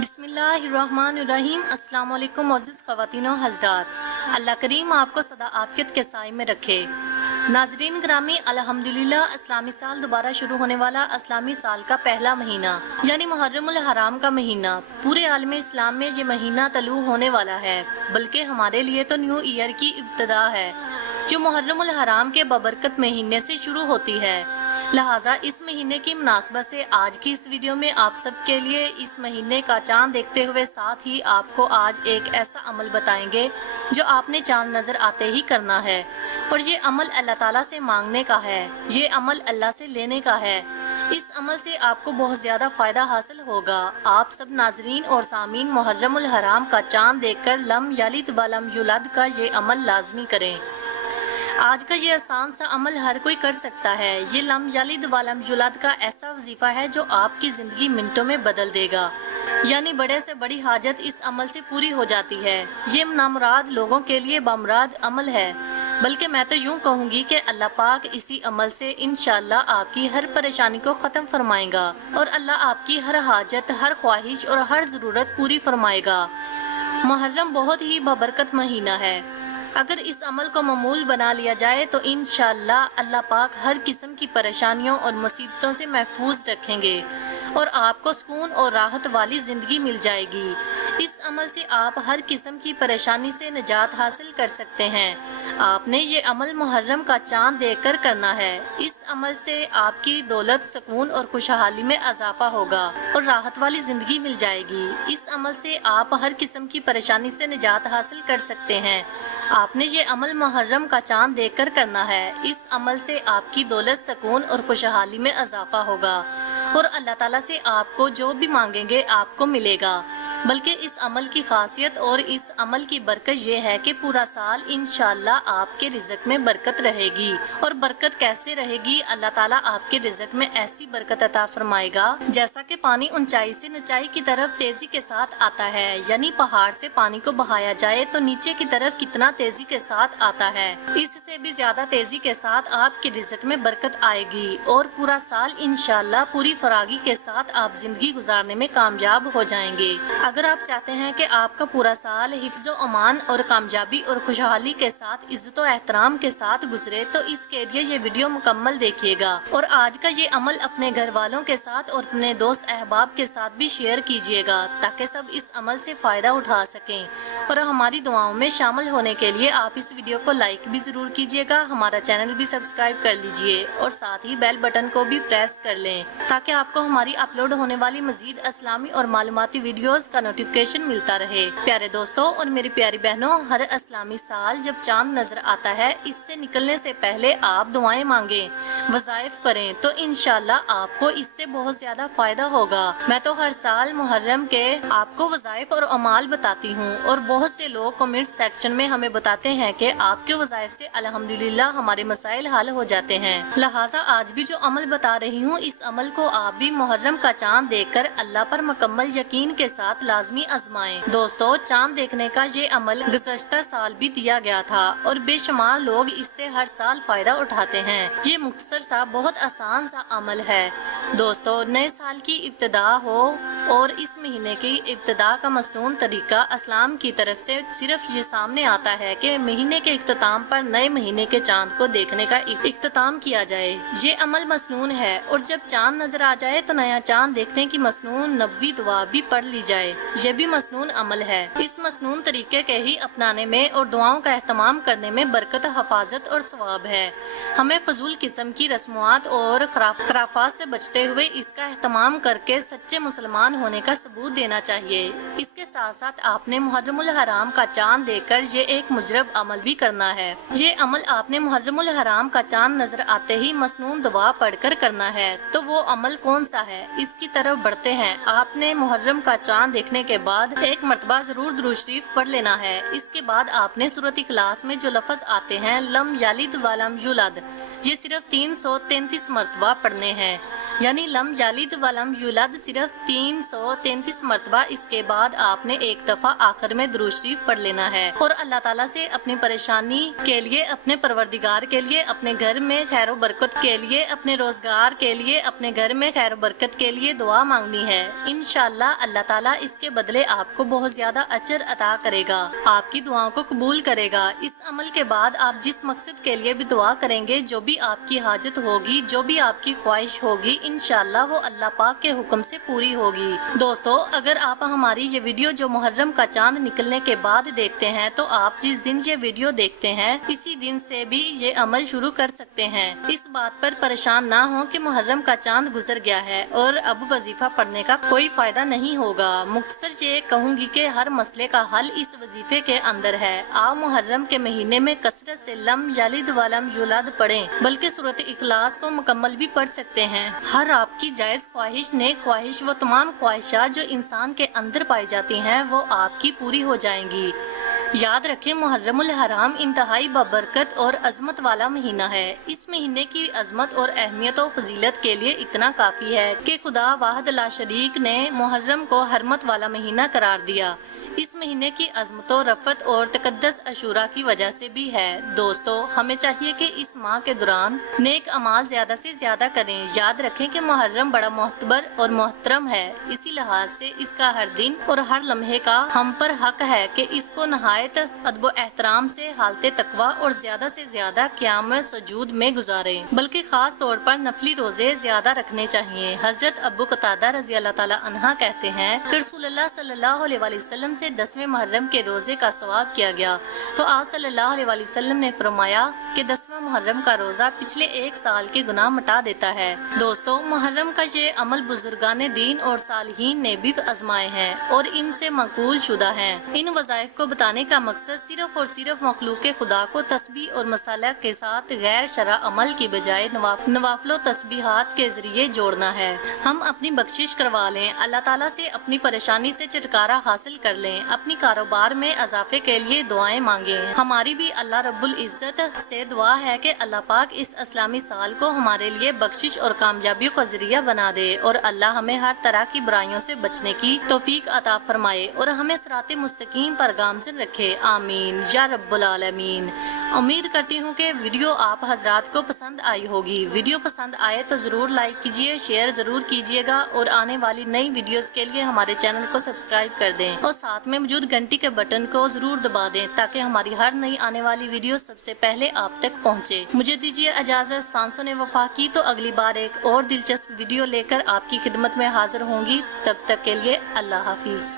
बिस्मिल्लाहिर्रहमानिर्रहीम। अस्सलाम वालेकुम मोअज़्ज़िज़ ख़वातीन व हज़रात, अल्लाह करीम आपको सदा आफ़ियत के साए में रखे। नाज़रीन ग्रामी, अल्हम्दुलिल्लाह इस्लामी साल दोबारा शुरू होने वाला इस्लामी साल का पहला महीना यानी मुहर्रमुल हराम का महीना, पूरे आलम इस्लाम में ये महीना तलू होने वाला है, बल्कि हमारे लिए तो न्यू ईयर की इब्तिदा है जो मुहर्रमुल हराम के बबरकत महीने से शुरू होती है। लिहाजा इस महीने की मुनासबत से आज की इस वीडियो में आप सब के लिए इस महीने का चांद देखते हुए साथ ही आपको आज एक ऐसा अमल बताएंगे जो आपने चांद नज़र आते ही करना है, और ये अमल अल्लाह ताला से मांगने का है, ये अमल अल्लाह से लेने का है। इस अमल से आपको बहुत ज़्यादा फ़ायदा हासिल होगा। आप सब नाजरीन और सामीन मुहर्रमुल हराम का चांद देखकर लम यलिद वलम युलद का ये अमल लाजमी करें। आज का ये आसान सा अमल हर कोई कर सकता है। ये लम यलिद वलम युलद का ऐसा वजीफ़ा है जो आपकी ज़िंदगी मिनटों में बदल देगा, यानी बड़े से बड़ी हाजत इस अमल से पूरी हो जाती है। ये नामुराद लोगों के लिए बामुराद अमल है, बल्कि मैं तो यूँ कहूँगी कि अल्लाह पाक इसी अमल से इंशाअल्लाह आपकी हर परेशानी को ख़त्म फरमाएगा और अल्लाह आपकी हर हाजत, हर ख्वाहिश और हर ज़रूरत पूरी फरमाएगा। मुहर्रम बहुत ही बबरकत महीना है। अगर इस अमल को मामूल बना लिया जाए तो इंशाअल्लाह अल्लाह पाक हर किस्म की परेशानियों और मुसीबतों से महफूज रखेंगे और आपको सुकून और राहत वाली ज़िंदगी मिल जाएगी। इस अमल से आप हर किस्म की परेशानी से निजात हासिल कर सकते हैं। आपने ये अमल मुहर्रम का चांद देखकर करना है। इस अमल से आपकी दौलत, सुकून और खुशहाली में इजाफा होगा और राहत वाली ज़िंदगी मिल जाएगी। इस अमल से आप हर किस्म की परेशानी से निजात हासिल कर सकते हैं। आपने ये अमल मुहर्रम का चांद देखकर करना है। इस अमल से आपकी दौलत, सुकून और खुशहाली में इजाफा होगा और अल्लाह ताला से आपको जो भी मांगेंगे आपको मिलेगा। बल्कि इस अमल की खासियत और इस अमल की बरकत ये है कि पूरा साल इंशाअल्लाह आपके रिज़्क़ में बरकत रहेगी। और बरकत कैसे रहेगी? अल्लाह ताला आपके रिज़्क़ में ऐसी बरकत अता फरमाएगा जैसा कि पानी ऊंचाई से नीचाई की तरफ तेजी के साथ आता है, यानी पहाड़ से पानी को बहाया जाए तो नीचे की तरफ कितना तेजी के साथ आता है, इससे भी ज्यादा तेजी के साथ आपके रिज़्क़ में बरकत आएगी और पूरा साल इंशाअल्लाह पूरी फरागी के साथ आप जिंदगी गुजारने में कामयाब हो जाएंगे। अगर आप चाहते हैं कि आपका पूरा साल हिफ्ज़ो अमान और कामयाबी और खुशहाली के साथ, इज्जत और एहतराम के साथ गुजरे तो इसके लिए ये वीडियो मुकम्मल देखिएगा और आज का ये अमल अपने घर वालों के साथ और अपने दोस्त अहबाब के साथ भी शेयर कीजिएगा ताकि सब इस अमल से फ़ायदा उठा सकें। और हमारी दुआओं में शामिल होने के लिए आप इस वीडियो को लाइक भी ज़रूर कीजिएगा, हमारा चैनल भी सब्सक्राइब कर लीजिए और साथ ही बेल बटन को भी प्रेस कर लें ताकि आपको हमारी अपलोड होने वाली मज़ीद इस्लामी और मालूमाती वीडियोज़ का नोटिफिकेशन मिलता रहे। प्यारे दोस्तों और मेरी प्यारी बहनों, हर इस्लामी साल जब चांद नजर आता है, इससे निकलने से पहले आप दुआएं मांगें, वज़ाइफ करें तो इंशाअल्लाह आपको इससे बहुत ज्यादा फायदा होगा। मैं तो हर साल मुहर्रम के आपको वज़ाइफ और अमाल बताती हूँ और बहुत से लोग कमेंट सेक्शन में हमें बताते हैं कि आपके वज़ाइफ से अल्हम्दुलिल्लाह हमारे मसाइल हल हो जाते हैं। लिहाजा आज भी जो अमल बता रही हूँ, इस अमल को आप भी मुहर्रम का चांद देखकर अल्लाह पर मुकम्मल यकीन के साथ लाजमी आजमाएं। दोस्तों, चांद देखने का ये अमल गुज़श्ता साल भी दिया गया था और बेशुमार लोग इससे हर साल फायदा उठाते हैं। ये मुख्तसर सा बहुत आसान सा अमल है। दोस्तों, नए साल की इब्तिदा हो और इस महीने की इब्तिदा का मसनून तरीका इस्लाम की तरफ से सिर्फ ये सामने आता है कि महीने के इख्तिताम पर नए महीने के चांद को देखने का इख्तिताम किया जाए। ये अमल मसनून है और जब चांद नजर आ जाए तो नया चांद देखने की मसनून नबवी दुआ भी पढ़ ली जाए। ये भी मसनून अमल है। इस मसनून तरीके के ही अपनाने में और दुआओं का एहतमाम करने में बरकत, हफाजत और सवाब है। हमें फजूल किस्म की रस्मात और खराफात से बचते हुए इसका एहतमाम करके सच्चे मुसलमान होने का सबूत देना चाहिए। इसके साथ साथ आपने मुहर्रमुल हराम का चांद देखकर ये एक मुजरब अमल भी करना है। ये अमल आपने मुहर्रमुल हराम का चांद नजर आते ही मसनून दुआ पढ़कर करना है। तो वो अमल कौन सा है, इसकी तरफ बढ़ते हैं। आपने मुहर्रम का चांद देखने के बाद एक मरतबा जरूर दुरूद शरीफ पढ़ लेना है। इसके बाद आपने सूरत इखलास में जो लफ्ज आते हैं लम यलिद वलम युलद, ये सिर्फ 333 मरतबा पढ़ने हैं, यानी लम यलिद वलम युलद सिर्फ 333 मरतबा। इसके बाद आपने एक दफा आखिर में दुरूद शरीफ पढ़ लेना है और अल्लाह ताला से अपनी परेशानी के लिए, अपने परवरदिगार के लिए, अपने घर में खैर बरकत के लिए, अपने रोजगार के लिए, अपने घर में खैर बरकत के लिए दुआ मांगनी है। इंशाअल्लाह अल्लाह ताला इस کے بدلے آپ کو بہت زیادہ اجر عطا کرے گا، آپ کی دعاؤں کو قبول کرے گا۔ اس عمل کے بعد آپ جس مقصد کے لیے بھی دعا کریں گے، جو بھی آپ کی حاجت ہوگی، جو بھی آپ کی خواہش ہوگی، انشاءاللہ وہ اللہ پاک کے حکم سے پوری ہوگی۔ دوستو، اگر آپ ہماری یہ ویڈیو جو محرم کا چاند نکلنے کے بعد دیکھتے ہیں تو آپ جس دن یہ ویڈیو دیکھتے ہیں اسی دن سے بھی یہ عمل شروع کر سکتے ہیں۔ اس بات پر پریشان نہ ہوں کہ محرم کا چاند گزر گیا ہے اور اب وظیفہ پڑھنے کا کوئی فائدہ نہیں ہوگا۔ مختصر یہ کہوں گی کہ ہر مسئلے کا حل اس وظیفے کے اندر ہے۔ آپ محرم کے مہینے میں کثرت سے لم یلد ولم یولد پڑھیں، بلکہ سورۃ اخلاص کو مکمل بھی پڑھ سکتے ہیں۔ ہر آپ کی جائز خواہش، نیک خواہش، وہ تمام خواہشات جو انسان کے اندر پائی جاتی ہیں وہ آپ کی پوری ہو جائیں گی۔ یاد رکھیں، محرم الحرام انتہائی بابرکت اور عظمت والا مہینہ ہے۔ اس مہینے کی عظمت اور اہمیت و فضیلت کے لیے اتنا کافی ہے کہ خدا واحد لا شریک نے محرم کو حرمت والا مہینہ قرار دیا۔ اس مہینے کی عظمت و رفعت اور تقدس عاشوراء کی وجہ سے بھی ہے۔ دوستو، ہمیں چاہیے کہ اس ماہ کے دوران نیک اعمال زیادہ سے زیادہ کریں۔ یاد رکھیں کہ محرم بڑا معتبر اور محترم ہے، اسی لحاظ سے اس کا ہر دن اور ہر لمحے کا ہم پر حق ہے کہ اس کو نہایت ادب و احترام سے حالت تقویٰ اور زیادہ سے زیادہ قیام سجود میں گزاریں، بلکہ خاص طور پر نفلی روزے زیادہ رکھنے چاہیے۔ حضرت ابو قتادہ رضی اللہ تعالیٰ عنہ کہتے ہیں کہ رسول اللہ صلی اللہ علیہ وسلم سے 10ویں محرم کے روزے کا ثواب کیا گیا تو آپ صلی اللہ علیہ وسلم نے فرمایا کہ 10واں محرم کا روزہ پچھلے 1 سال کے گناہ مٹا دیتا ہے۔ دوستو، محرم کا یہ عمل بزرگان دین اور صالحین نے بھی آزمائے ہیں اور ان سے منقول شدہ ہیں۔ ان وظائف کو بتانے کا مقصد صرف اور صرف مخلوق خدا کو تسبیح اور مصالح کے ساتھ غیر شرع عمل کی بجائے نوافل و تسبیحات کے ذریعے جوڑنا ہے۔ ہم اپنی بخشش کروا لیں، اللہ تعالیٰ سے اپنی پریشانی سے چھٹکارا حاصل کر لیں، اپنی کاروبار میں اضافے کے لیے دعائیں مانگیں۔ ہماری بھی اللہ رب العزت سے دعا ہے کہ اللہ پاک اس اسلامی سال کو ہمارے لیے بخشش اور کامیابیوں کا ذریعہ بنا دے اور اللہ ہمیں ہر طرح کی برائیوں سے بچنے کی توفیق عطا فرمائے اور ہمیں صراط مستقیم پر گامزن رکھے، آمین یا رب العالمین۔ امید کرتی ہوں کہ ویڈیو آپ حضرات کو پسند آئی ہوگی۔ ویڈیو پسند آئے تو ضرور لائک کیجیے، شیئر ضرور کیجیے گا اور آنے والی نئی ویڈیوز کے لیے ہمارے چینل کو سبسکرائب کر دیں اور ساتھ میں موجود گھنٹی کے بٹن کو ضرور دبا دیں تاکہ ہماری ہر نئی آنے والی ویڈیو سب سے پہلے آپ تک پہنچے۔ مجھے دیجیے اجازت سانسوں نے وفا کی، تو اگلی بار ایک اور دلچسپ ویڈیو لے کر آپ کی خدمت میں حاضر ہوں گی۔ تب تک کے لیے اللہ حافظ۔